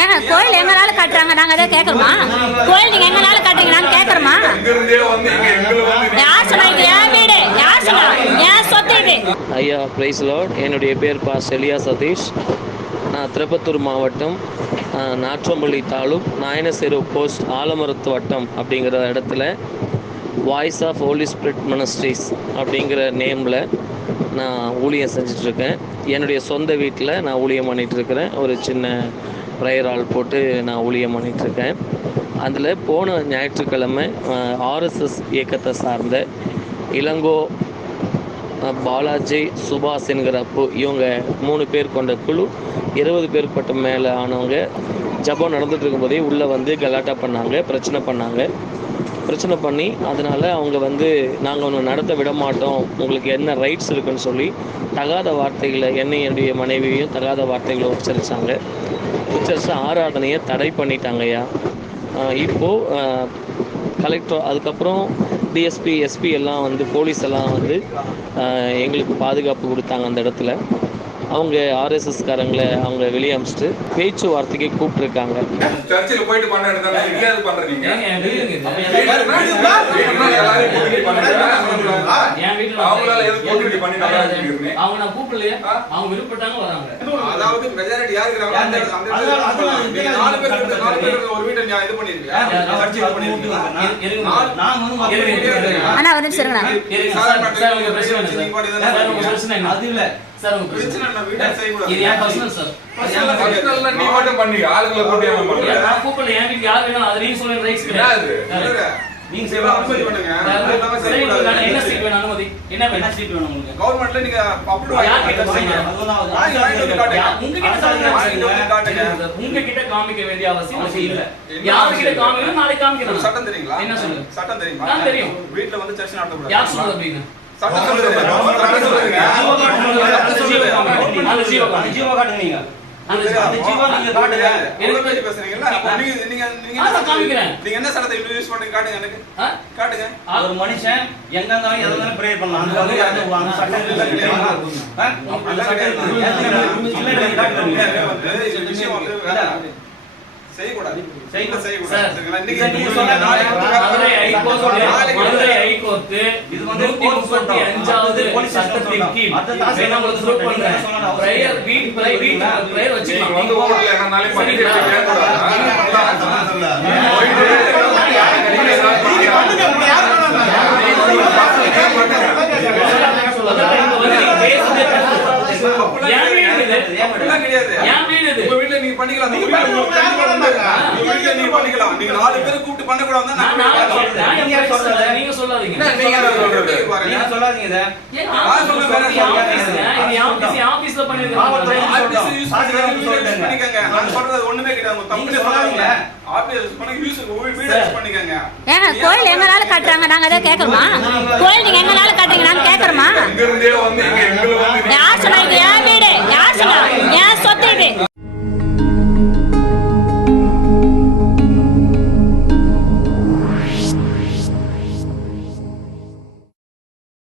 ஏங்க கோயில் எங்கனால கட்டுறாங்க, நாங்க அதை கேட்கறோமா? கோயில் நீங்க எங்கனால கட்டுறீங்க நாங்க கேட்கறோமா? யார் சொன்னா இது என் வீடு? யார் சொன்னா என் சொத்து இது? ஐயா பிரைஸ் லார்ட். என்னுடைய பேர் செலியா சதீஷ். நான் திருப்பத்தூர் மாவட்டம் நாற்றம்பள்ளி தாலுக் நாயனசேரு போஸ்ட் ஆலமரத்து வட்டம் அப்படிங்கிற இடத்துல voice of holy spirit ministries அப்படிங்கிற நேமில் நான் ஊழியம் செஞ்சிட்ருக்கேன். என்னுடைய சொந்த வீட்டில் நான் ஊழியம் பண்ணிகிட்ருக்கிறேன். ஒரு சின்ன ப்ரேயர் ஆல் போட்டு நான் ஊழியம் பண்ணிகிட்ருக்கேன். அதில் போன ஞாயிற்றுக்கிழமை ஆர்எஸ்எஸ் இயக்கத்தை சார்ந்த இளங்கோ, பாலாஜி, சுபாஷ் என்கிற இவங்க 3 பேர் கொண்ட குழு 20 பேர் பட்ட மேலே ஆனவங்க ஜபம் நடந்துட்டு இருக்கும்போதே உள்ளே வந்து கலாட்டா பண்ணாங்க, பிரச்சனை பண்ணி அதனால் அவங்க நாங்கள் ஒன்று நடத்த விட மாட்டோம், உங்களுக்கு என்ன ரைட்ஸ் இருக்குன்னு சொல்லி தகாத வார்த்தைகளை என்னுடைய மனைவியையும் தகாத வார்த்தைகளை உச்சரித்து ஆராதனையை தடை பண்ணிட்டாங்கய்யா. இப்போது கலெக்டர் அதுக்கப்புறம் டிஎஸ்பி, எஸ்பி எல்லாம் போலீஸ் எல்லாம் எங்களுக்கு பாதுகாப்பு கொடுத்தாங்க. அந்த இடத்துல அவங்க ஆர்எஸ்எஸ்காரங்களை அவங்க வெளியே அமிச்சிட்டு பேச்சுவார்த்தைக்கு கூப்பிட்டுருக்காங்க. சர்ச்சில் போயிட்டு பண்ண இடத்துல இல்லையாது பண்றீங்க. அவங்களால எது போட்டு பண்ணி அவங்க நான் கூப்பிடலையே, அவங்க விருப்பப்பட்டாங்க வராங்க. அதாவது மெஜாரிட்டி யார் இருக்கறாங்க அந்த 4 பேர் ஒரு வீட்டை இது பண்ணிருக்கீங்க. சர்ச்சில் இது பண்ணிருக்கீங்க. நான் அண்ணா ஒரு நிமிஷம் இருங்க. பிரச்சனை என்ன? அது இல்ல சார், உங்க பிரச்சனை என்ன? வீட்டை செய்ய கூடாது. இது ஏன் பர்சனல் சார்? பர்சனல்ல நீ மட்டும் பண்ணீங்க, ஆளுங்களை கூட்டி ஏன் பண்ணீங்க? நான் கூப்பிடல, என் வீட்டுக்கு யார் வேணும் அது நீங்க சொல்ற ரைட்ஸ் கிடையாது. நீங்க சேவா அனுமதி பண்ணுங்க. என்ன சீட் வேணும்? அனுமதி என்ன சீட் வேணும் உங்களுக்கு? கவர்மெண்ட்ல நீங்க அப்ரூவ் ஆகிட்டு சொல்லுங்க. உங்க கிட்ட காமிக்க வேண்டிய அவசியம் இல்ல. யார் கிட்ட காமிக்கணும்? நாளைக்கு காமிக்கணும். சட்டம் தெரியுங்களா? என்ன சொல்லுங்க? சட்டம் தெரியுமா? நான் தெரியும். வீட்ல சர்ச் நடத்த கூடாது. யார் சொல்றது அப்படிங்க? சட்டம் சொல்லுங்க. அந்த ஜீவ காட்டுங்க. அந்த ஜீவா நீங்க காட்டுங்க. என்ன பத்தி பேசுறீங்களா? நீங்க காமிக்கிறேன். நீங்க என்ன சட்டத்தை யூஸ் பண்றீங்க காட்டுங்க எனக்கு. காட்டுங்க. ஒரு மனுஷன் எங்க இருந்தாலும் எங்க இருந்தாலும் பிரேயர் பண்ணலாம். அந்த அந்த சட்டம் இல்ல. அந்த சட்டம் இல்ல. காட்டுங்க. இந்த விஷயம் செய்ய கூடாது. இன்னைக்கு நீங்க சொன்ன மதுரை ஹைகோர்ட் இது 135வது சட்டத்தின் கீழ் வேணாம் ப்ரூவ் பண்றேன். பிரேயர் பிரேயர் வச்சுக்கலாம். ஊர்ல என்னனாலும் பண்ணிட்டு கேட்க கூடாது. நீங்க பண்ணிக்கலாம். நீங்க 4 பேரை கூப்பிட்டு பண்ண கூடாது. நீங்க சொல்லாதீங்க. நீங்க சொல்லாதீங்க. ஆபீஸ்ல பண்ணிருக்கீங்க. ஆபீஸ் யூஸ் பண்ணிக்கங்க. நான் சொல்றது ஒண்ணுமே கிடையாது. தப்பு சொல்லாதீங்க. ஆபீஸ் பண்ணி யூஸ் வீடியோ யூஸ் பண்ணிக்கங்க. ஏங்க கோயில் எங்கனால கட்டுறாங்க, நாங்க அதை கேட்கறோமா? கோயில் நீங்க எங்கனால கட்டுறீங்க நாங்க கேட்கறோமா? இங்க இருந்தே எங்க யார் சொன்னா இது என் வீடு? யார் சொன்னா என்